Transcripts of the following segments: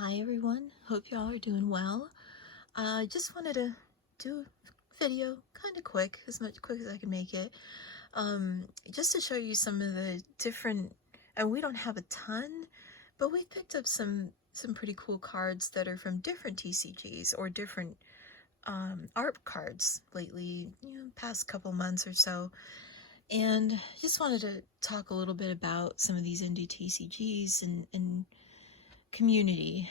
Hi everyone, hope y'all are doing well. I just wanted to do a video kind of quick, as quick as I can make it, just to show you some of the different, and we don't have a ton, but we picked up some pretty cool cards that are from different TCGs or different art cards lately, past couple months or so. And just wanted to talk a little bit about some of these indie TCGs and community.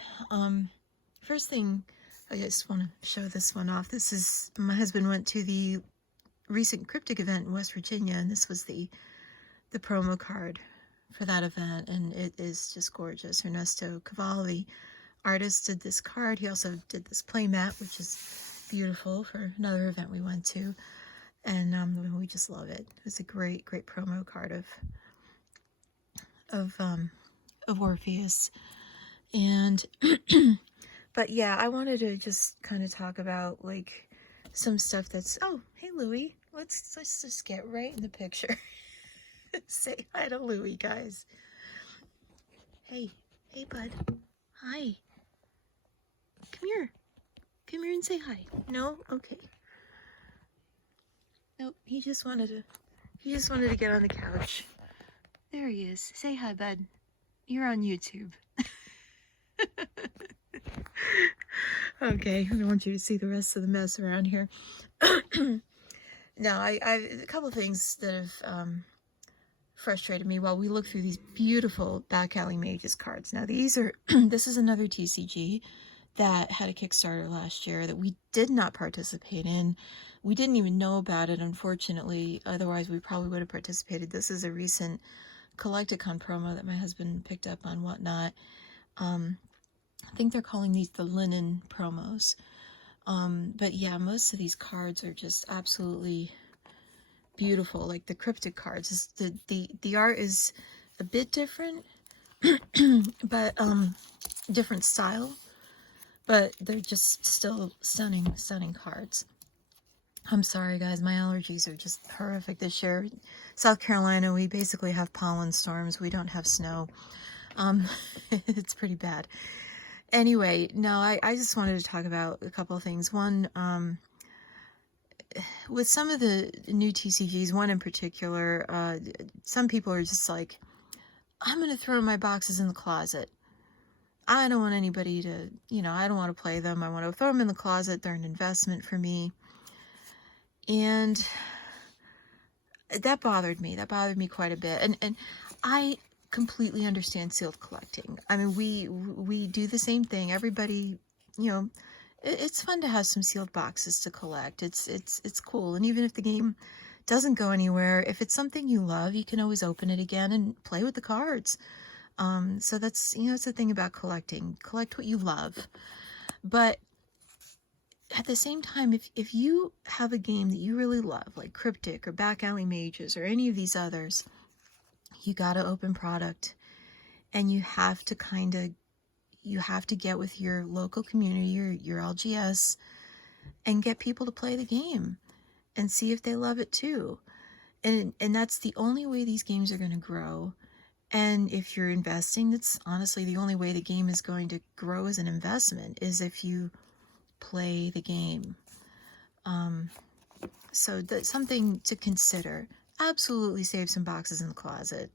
First thing, I just want to show this one off. This is, my husband went to the recent Kryptik event in West Virginia, and this was the promo card for that event, and it is just gorgeous. Ernesto Cavalli, artist, did this card. He also did this playmat, which is beautiful, for another event we went to, and we just love it. It's a great promo card of Orpheus. And but yeah, I wanted to just kind of talk about like some stuff that's, oh, hey Louie, let's just get right in the picture. Say hi to Louie, guys. Hey bud, hi, come here and say hi. No? Okay. Nope, he just wanted to get on the couch. There he is. Say hi, bud. You're on YouTube. Okay, I don't want you to see the rest of the mess around here. Now, I a couple things that have frustrated me while we look through these beautiful Back Alley Mages cards. Now, these are this is another TCG that had a Kickstarter last year that we did not participate in. We didn't even know about it, unfortunately. Otherwise, we probably would have participated. This is a recent Collecticon promo that my husband picked up on Whatnot. I think they're calling these the linen promos. But yeah, most of these cards are just absolutely beautiful. Like the Kryptik cards, the art is a bit different, but different style. But they're just still stunning cards. I'm sorry guys, my allergies are just horrific this year. South Carolina, we basically have pollen storms. We don't have snow. It's pretty bad. Anyway, no, I just wanted to talk about a couple of things. One, with some of the new TCGs, one in particular, some people are just like, I'm going to throw my boxes in the closet. I don't want anybody to, I don't want to play them. I want to throw them in the closet. They're an investment for me. And that bothered me. That bothered me quite a bit. And I completely understand sealed collecting. I mean, we do the same thing. Everybody, it's fun to have some sealed boxes to collect. It's cool. And even if the game doesn't go anywhere, if it's something you love, you can always open it again and play with the cards. So that's, that's the thing about collecting. Collect what you love. But at the same time, if you have a game that you really love, like Kryptik or Back Alley Mages or any of these others, you got to open product, and you have to get with your local community, your LGS, and get people to play the game and see if they love it too. And that's the only way these games are going to grow. And if you're investing, that's honestly the only way the game is going to grow as an investment, is if you play the game. So that's something to consider. Absolutely save some boxes in the closet,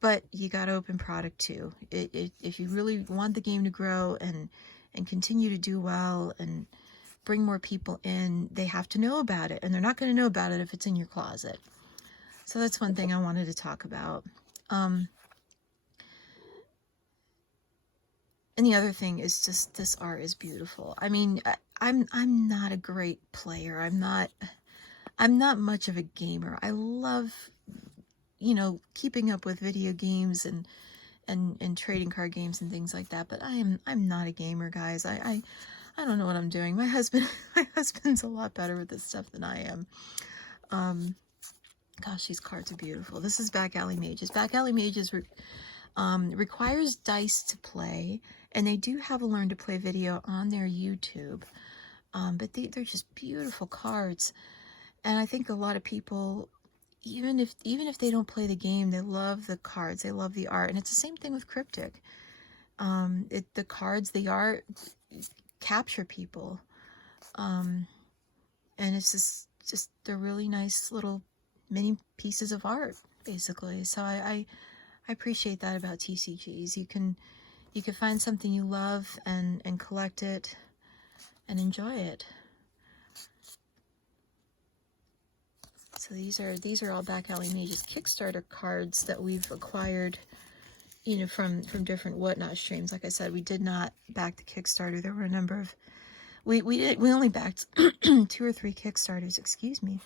but you got to open product too. If you really want the game to grow and continue to do well and bring more people in, they have to know about it, and they're not going to know about it if it's in your closet. So that's one thing I wanted to talk about. And the other thing is just, this art is beautiful. I mean, I'm not a great player. I'm not much of a gamer. I love, keeping up with video games and trading card games and things like that. But I'm not a gamer, guys. I don't know what I'm doing. My husband's a lot better with this stuff than I am. Gosh, these cards are beautiful. This is Back Alley Mages. Back Alley Mages requires dice to play, and they do have a learn to play video on their YouTube. But they're just beautiful cards, and I think a lot of people, even if they don't play the game, they love the cards, they love the art. And it's the same thing with Kryptik. The cards, the art capture people. And it's just they're really nice little mini pieces of art, basically. So I appreciate that about TCGs. You can find something you love and collect it and enjoy it. So these are all Back Alley Mages Kickstarter cards that we've acquired, you know, from different Whatnot streams. Like I said, we did not back the Kickstarter. There were a number of we only backed 2 or 3 Kickstarters, excuse me.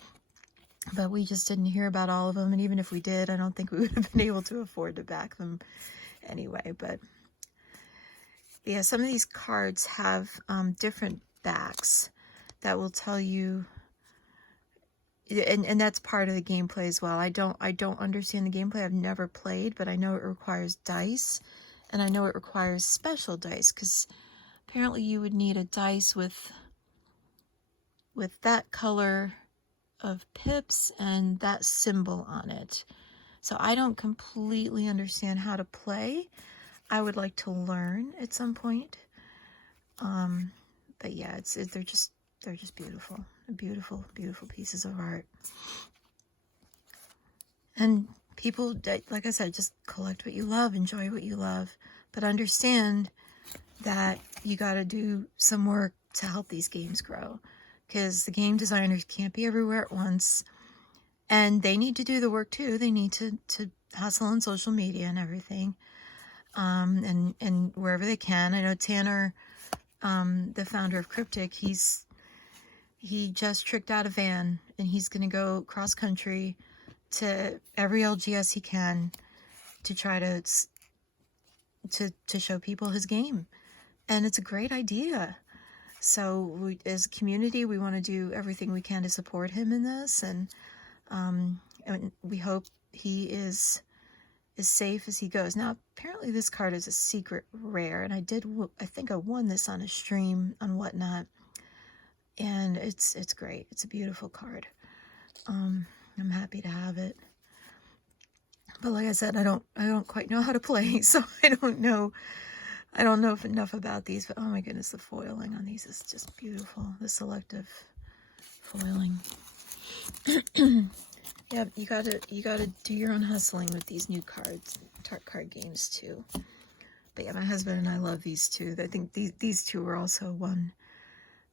But we just didn't hear about all of them, and even if we did, I don't think we would have been able to afford to back them anyway. But yeah, some of these cards have different backs that will tell you, and that's part of the gameplay as well. I don't understand the gameplay. I've never played, but I know it requires dice, and I know it requires special dice, because apparently you would need a dice with that color of pips and that symbol on it. So I don't completely understand how to play. I would like to learn at some point. But yeah, they're just beautiful. Beautiful, beautiful pieces of art. And people, like I said, just collect what you love, enjoy what you love, but understand that you got to do some work to help these games grow, because the game designers can't be everywhere at once, and they need to do the work too. They need to hustle on social media and everything, and wherever they can. I know Tanner, the founder of Kryptik, he just tricked out a van, and he's going to go cross country to every LGS he can to try to show people his game. And it's a great idea. So as a community, we want to do everything we can to support him in this, and we hope he is as safe as he goes. Now, apparently this card is a secret rare, and I think I won this on a stream on Whatnot, and it's great. It's a beautiful card. I'm happy to have it. But like I said, I don't quite know how to play, so I don't know enough about these. But oh my goodness, the foiling on these is just beautiful. The selective foiling. Yeah, you gotta do your own hustling with these new card games too. But yeah, my husband and I love these two. I think these two were also one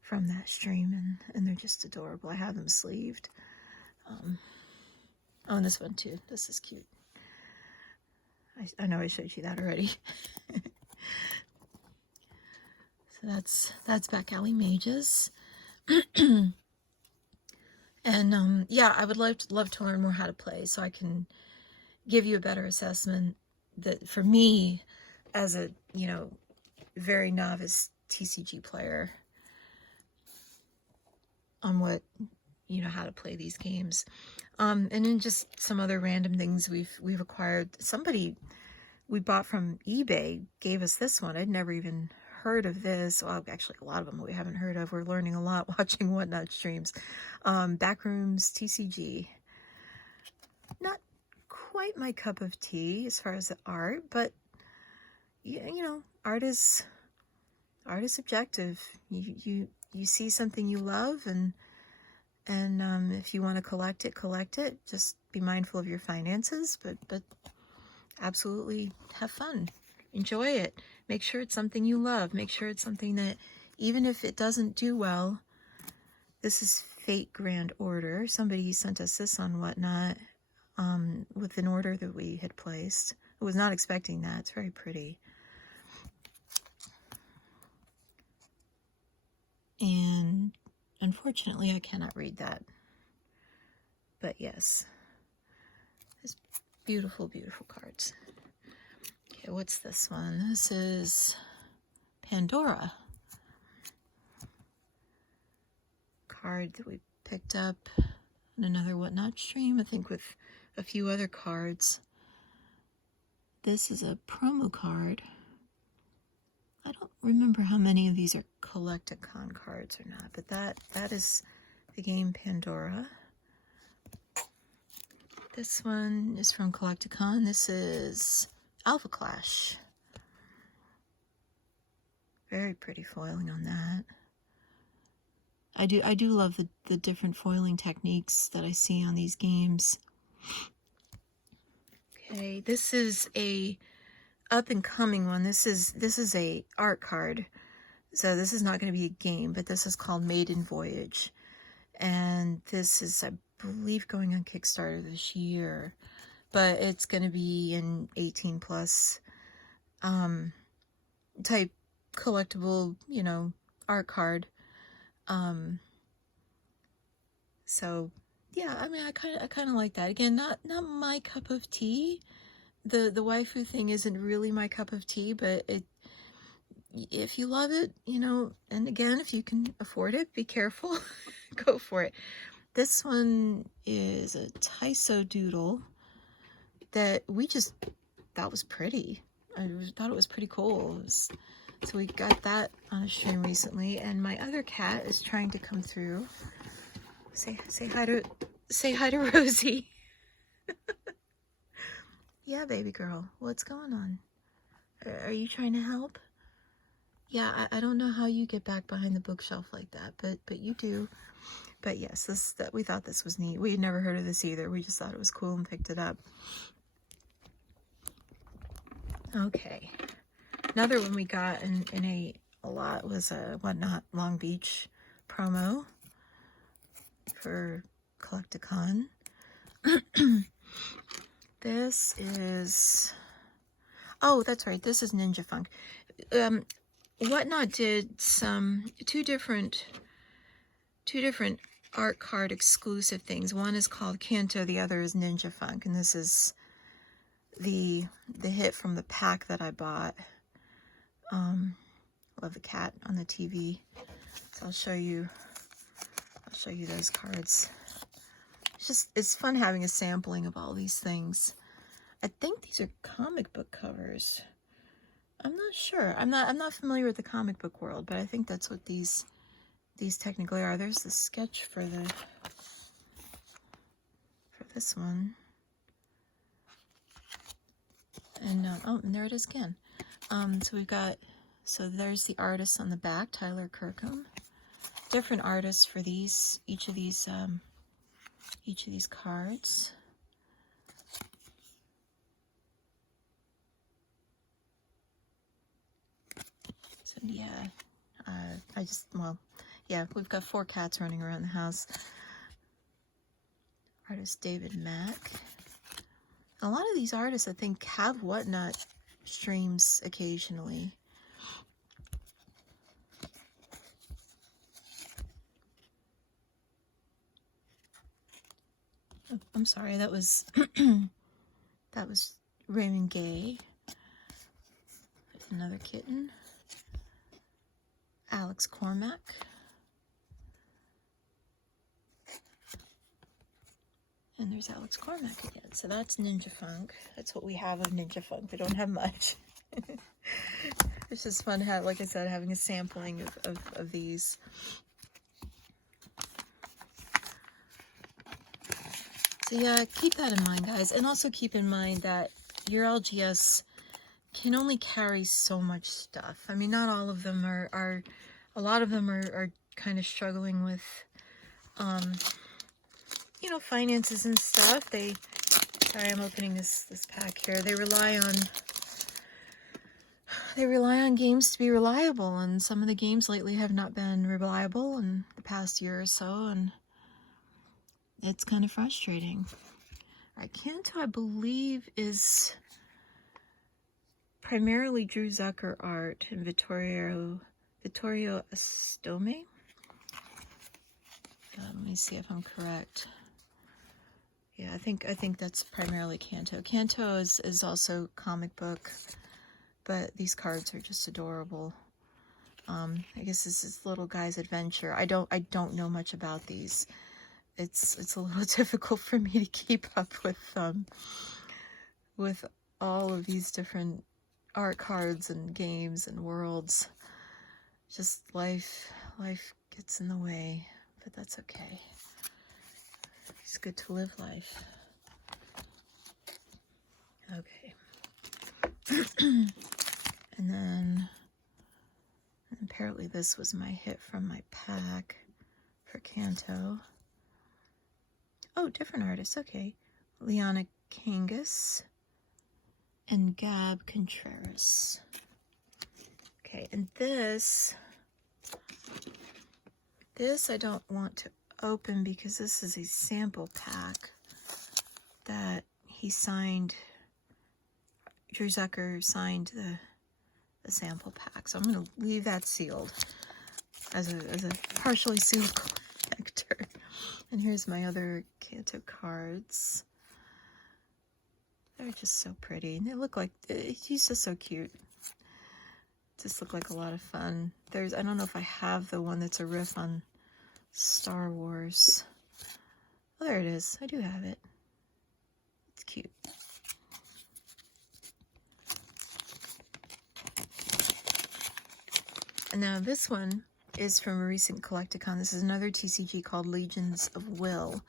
from that stream, and they're just adorable. I have them sleeved. Oh, and this one too. This is cute. I know I showed you that already. So that's Back Alley Mages. And yeah, I would love to learn more how to play, so I can give you a better assessment. That for me, as a very novice TCG player, on what how to play these games, and then just some other random things we've acquired. Somebody we bought from eBay gave us this one. I'd never even heard of this. Well, actually, a lot of them we haven't heard of. We're learning a lot watching Whatnot streams. Backrooms TCG. Not quite my cup of tea as far as the art, but art is subjective. You see something you love, and if you want to collect it. Just be mindful of your finances, but absolutely have fun. Enjoy it. Make sure it's something you love. Make sure it's something that, even if it doesn't do well, this is Fate Grand Order. Somebody sent us this on Whatnot, with an order that we had placed. I was not expecting that. It's very pretty. And unfortunately, I cannot read that. But yes, it's beautiful, beautiful cards. Okay, what's this one? This is Pandora. Card that we picked up in another Whatnot stream, I think with a few other cards. This is a promo card. I don't remember how many of these are Collecticon cards or not, but that is the game Pandora. This one is from Collecticon. This is Alpha Clash. Very pretty foiling on that. I do love the different foiling techniques that I see on these games. Okay, this is a up and coming one. This is a art card. So this is not going to be a game, but this is called Maiden Voyage. And this is, I believe, going on Kickstarter this year. But it's going to be an 18 plus type collectible, you know, art card. So yeah, I mean, I kind of like that. Again, not my cup of tea. The waifu thing isn't really my cup of tea, but if you love it, you know, and again, if you can afford it, be careful, go for it. This one is a Taiso doodle that we just thought was pretty. I thought it was pretty cool. So we got that on a stream recently, and my other cat is trying to come through. Say hi to Rosie. Yeah, baby girl, what's going on? Are you trying to help? Yeah, I don't know how you get back behind the bookshelf like that, but you do. But yes, we thought this was neat. We had never heard of this either. We just thought it was cool and picked it up. Okay, another one we got in a lot was a Whatnot Long Beach promo for Collecticon. This is, oh, that's right, this is Ninja Funk. Whatnot did two different art card exclusive things. One is called Kanto, the other is Ninja Funk, and this is the hit from the pack that I bought. Love the cat on the TV. So I'll show you those cards. It's fun having a sampling of all these things. I think these are comic book covers. I'm not sure. I'm not familiar with the comic book world, but I think that's what these technically are. There's the sketch for this one. And oh, and there it is again. So there's the artist on the back, Tyler Kirkham. Different artists for each of these cards. So yeah, we've got 4 cats running around the house. Artist David Mack. A lot of these artists, I think, have Whatnot streams occasionally. Oh, I'm sorry, that was that was Raymond Gay. There's another kitten. Alex Cormack. And there's Alex Cormack again. So that's Ninja Funk. That's what we have of Ninja Funk. We don't have much. It's just fun, like I said, having a sampling of these. So yeah, keep that in mind, guys. And also keep in mind that your LGS can only carry so much stuff. I mean, not all of them are a lot of them are kind of struggling with, you know, finances and stuff. Sorry, I'm opening this pack here. They rely on games to be reliable, and some of the games lately have not been reliable in the past year or so, and it's kind of frustrating. All right, Kanto, I believe, is primarily Drew Zucker art and Vittorio Astome. Let me see if I'm correct. Yeah, I think that's primarily Kanto. Kanto is also comic book, but these cards are just adorable. I guess this is Little Guy's Adventure. I don't know much about these. It's a little difficult for me to keep up with all of these different art cards and games and worlds. Just life gets in the way, but that's okay. It's good to live life. Okay. And then apparently this was my hit from my pack for Kanto. Oh, different artists, okay. Liana Kangas and Gab Contreras. Okay, and this I don't want to open because this is a sample pack that he signed. Drew Zucker signed the sample pack, so I'm going to leave that sealed as a partially sealed collector. And here's my other Kanto cards. They're just so pretty, and they look like, he's just so cute. Just look like a lot of fun. I don't know if I have the one that's a riff on Star Wars. Oh, there it is. I do have it. It's cute. And now this one is from a recent Collecticon. This is another TCG called Legions of Will.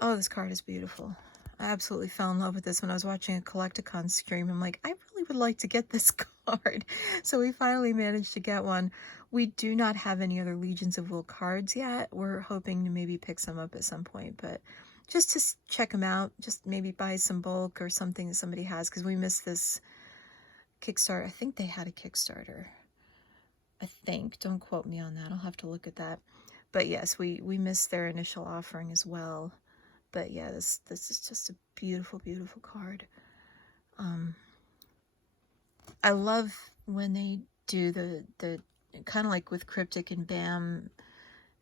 Oh, this card is beautiful. I absolutely fell in love with this when I was watching a Collecticon stream. I'm like, I really would like to get this card. So we finally managed to get one. We do not have any other Legions of Will cards yet. We're hoping to maybe pick some up at some point, but just to check them out, just maybe buy some bulk or something that somebody has, because we missed this Kickstarter. I think they had a Kickstarter. I think. Don't quote me on that. I'll have to look at that. But yes, we missed their initial offering as well. But yeah, this is just a beautiful, beautiful card. I love when they do the kind of like with Kryptik and BAM,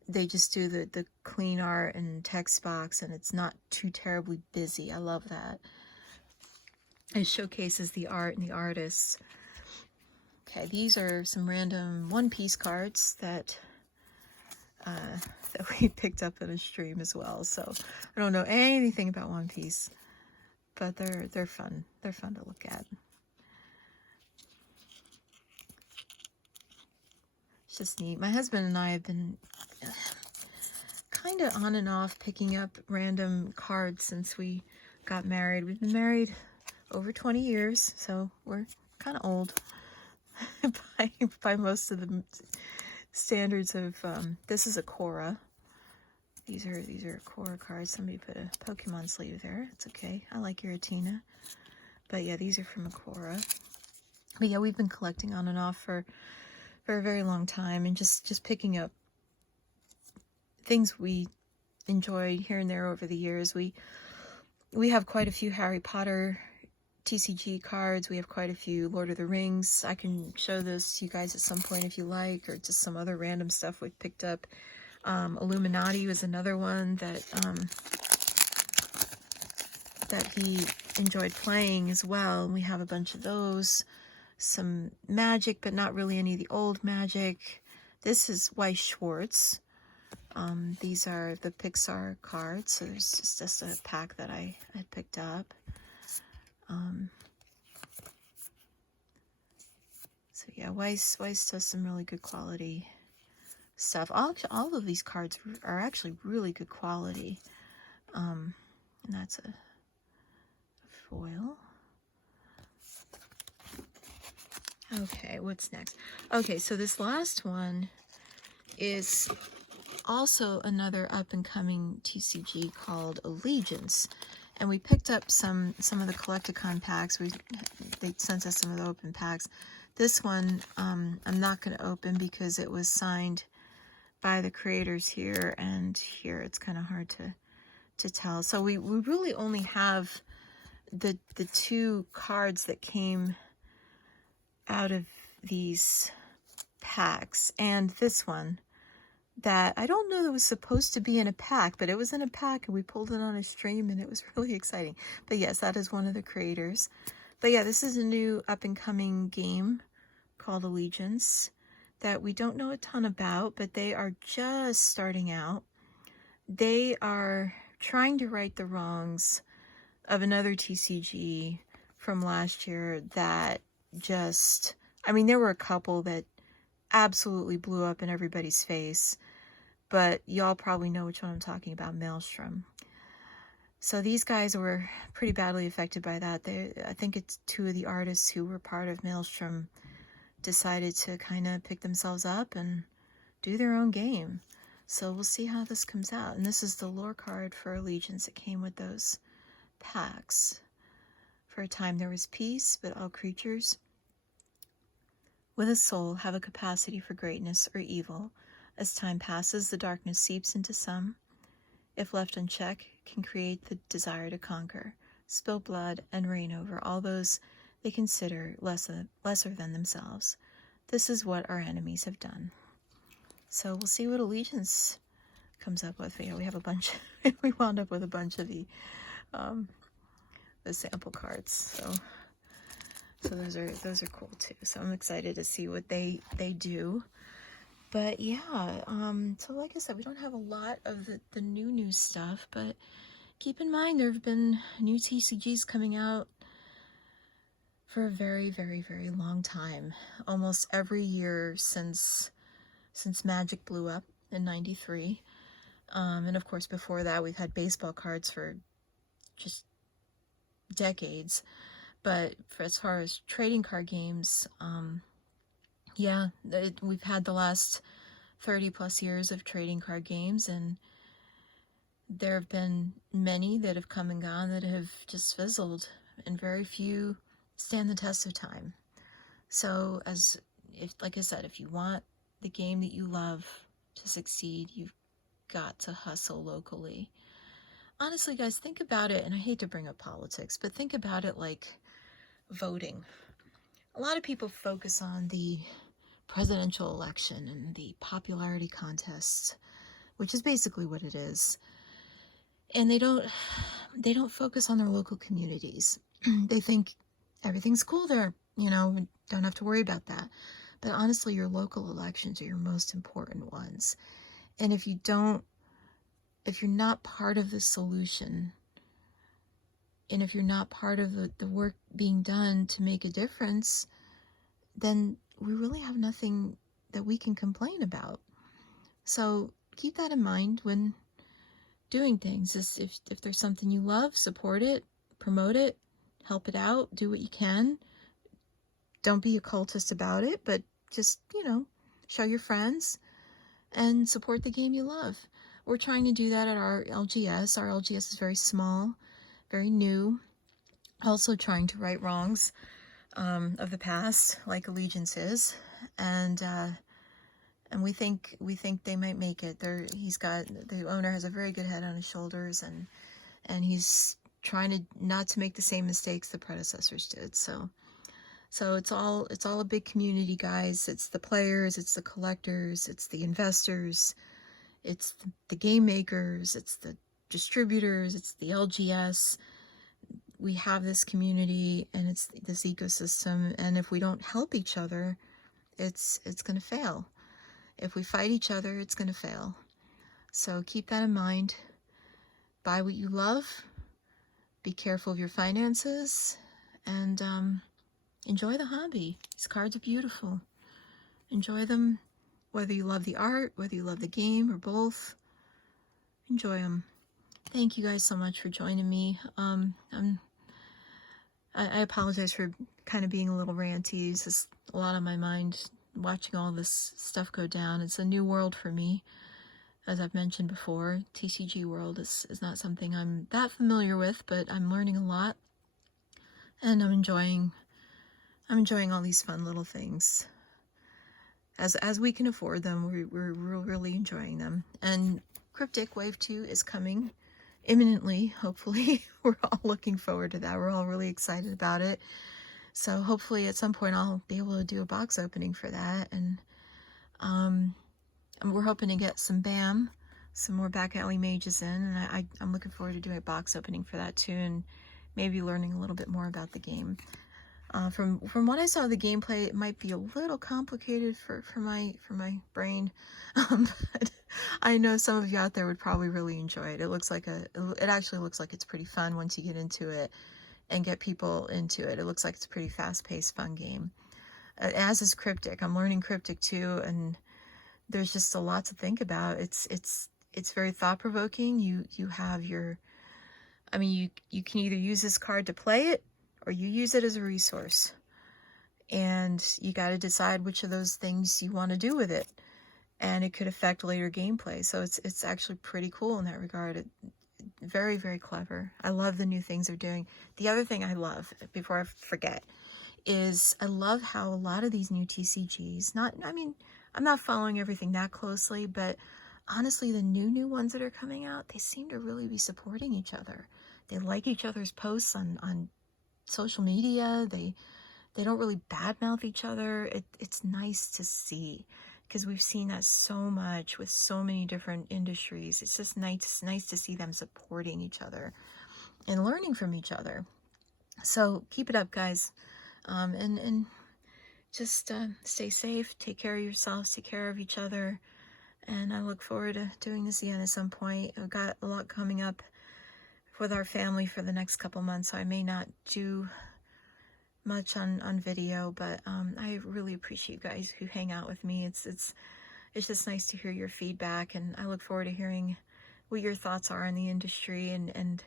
they just do the clean art and text box, and it's not too terribly busy. I love that. It showcases the art and the artists. Okay, these are some random one-piece cards that we picked up in a stream as well. So I don't know anything about One Piece, but they're fun. They're fun to look at. It's just neat. My husband and I have been kind of on and off picking up random cards since we got married. We've been married over 20 years, so we're kind of old by most of the standards of, this is a Korra. These are Korra cards. Somebody put a Pokemon sleeve there. It's okay. I like Giratina. But yeah, these are from a Korra. But yeah, we've been collecting on and off for a very long time, and just picking up things we enjoyed here and there over the years. We have quite a few Harry Potter TCG cards. We have quite a few Lord of the Rings. I can show those to you guys at some point if you like, or just some other random stuff we picked up. Illuminati was another one that he enjoyed playing as well, and we have a bunch of those. Some Magic, but not really any of the old Magic. This is Weiss Schwarz. These are the Pixar cards, so there's just a pack that I picked up. So yeah, Weiss does some really good quality stuff. All of these cards are actually really good quality. And that's a foil. Okay, what's next? Okay, so this last one is also another up-and-coming TCG called Allegiance. And we picked up some of the Collecticon packs. They sent us some of the open packs. This one I'm not going to open because it was signed by the creators here, and here it's kind of hard to tell. So we really only have the two cards that came out of these packs, and this one that I don't know that was supposed to be in a pack, but it was in a pack, and we pulled it on a stream, and it was really exciting. But yes, that is one of the creators. But yeah, this is a new up-and-coming game called Allegiance that we don't know a ton about, but they are just starting out. They are trying to right the wrongs of another TCG from last year that just, I mean, there were a couple that absolutely blew up in everybody's face, but y'all probably know which one I'm talking about, Maelstrom. So these guys were pretty badly affected by that. I think it's two of the artists who were part of Maelstrom decided to kind of pick themselves up and do their own game. So we'll see how this comes out. And this is the lore card for Allegiance. It came with those packs. For a time there was peace, but all creatures with a soul have a capacity for greatness or evil. As time passes, the darkness seeps into some. If left unchecked, can create the desire to conquer, spill blood, and reign over all those they consider lesser than themselves. This is what our enemies have done. So we'll see what Allegiance comes up with. Yeah, we have a bunch. We wound up with a bunch of the sample cards. So those are cool too. So I'm excited to see what they do. But yeah, so like I said, we don't have a lot of the new stuff, but keep in mind there have been new TCGs coming out for a very, very, very long time. Almost every year since Magic blew up in '93. And of course before that we've had baseball cards for just decades. But as far as trading card games, yeah, we've had the last 30 plus years of trading card games, and there have been many that have come and gone that have just fizzled, and very few stand the test of time. So like I said, if you want the game that you love to succeed, you've got to hustle locally. Honestly, guys, think about it, and I hate to bring up politics, but think about it like voting. A lot of people focus on the presidential election and the popularity contests, which is basically what it is. And they don't focus on their local communities. They think everything's cool there, we don't have to worry about that. But honestly, your local elections are your most important ones. And if you're not part of the solution, and if you're not part of the work being done to make a difference, then we really have nothing that we can complain about. So keep that in mind when doing things. If there's something you love, support it, promote it, help it out, do what you can. Don't be a cultist about it, but just, show your friends and support the game you love. We're trying to do that at our LGS. Our LGS is very small, very new. Also trying to right wrongs of the past, like Allegiance is, and we think they might make it. The owner has a very good head on his shoulders, and he's trying not to make the same mistakes the predecessors did. So it's all a big community, guys. It's the players, it's the collectors, it's the investors, it's the game makers, it's the distributors, it's the LGS. We have this community, and it's this ecosystem, and if we don't help each other, it's going to fail. If we fight each other, it's going to fail. So keep that in mind. Buy what you love. Be careful of your finances, and enjoy the hobby. These cards are beautiful. Enjoy them, whether you love the art, whether you love the game, or both. Enjoy them. Thank you guys so much for joining me. I apologize for kind of being a little ranty. It's just a lot on my mind watching all this stuff go down. It's a new world for me. As I've mentioned before, TCG world is not something I'm that familiar with, but I'm learning a lot. And I'm enjoying all these fun little things. As we can afford them, we're really enjoying them. And Kryptik Wave 2 is coming imminently, hopefully. We're all looking forward to that. We're all really excited about it. So hopefully at some point I'll be able to do a box opening for that. And we're hoping to get some more back alley mages in. And I'm looking forward to doing a box opening for that too, and maybe learning a little bit more about the game. From what I saw of the gameplay, it might be a little complicated for my brain, but I know some of you out there would probably really enjoy it. It actually looks like it's pretty fun once you get into it and get people into it. It looks like it's a pretty fast-paced, fun game. As is Kryptik. I'm learning Kryptik too, and there's just a lot to think about. It's very thought-provoking. You have you can either use this card to play it, or you use it as a resource. and you got to decide which of those things you want to do with it, and it could affect later gameplay. So it's actually pretty cool in that regard. Very, very clever. I love the new things they're doing. The other thing I love, before I forget, is I love how a lot of these new TCGs, I'm not following everything that closely, but honestly, the new ones that are coming out, they seem to really be supporting each other. They like each other's posts on social media. They don't really badmouth each other. It's nice to see, because we've seen that so much with so many different industries. It's just nice to see them supporting each other and learning from each other. So keep it up, guys. And just stay safe, take care of yourselves, take care of each other. And I look forward to doing this again at some point. I've got a lot coming up with our family for the next couple months, so I may not do much on video, but I really appreciate you guys who hang out with me. It's just nice to hear your feedback, and I look forward to hearing what your thoughts are in the industry and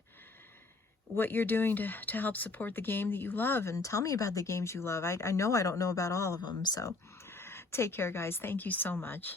what you're doing to help support the game that you love, and tell me about the games you love. I know I don't know about all of them, so take care, guys. Thank you so much.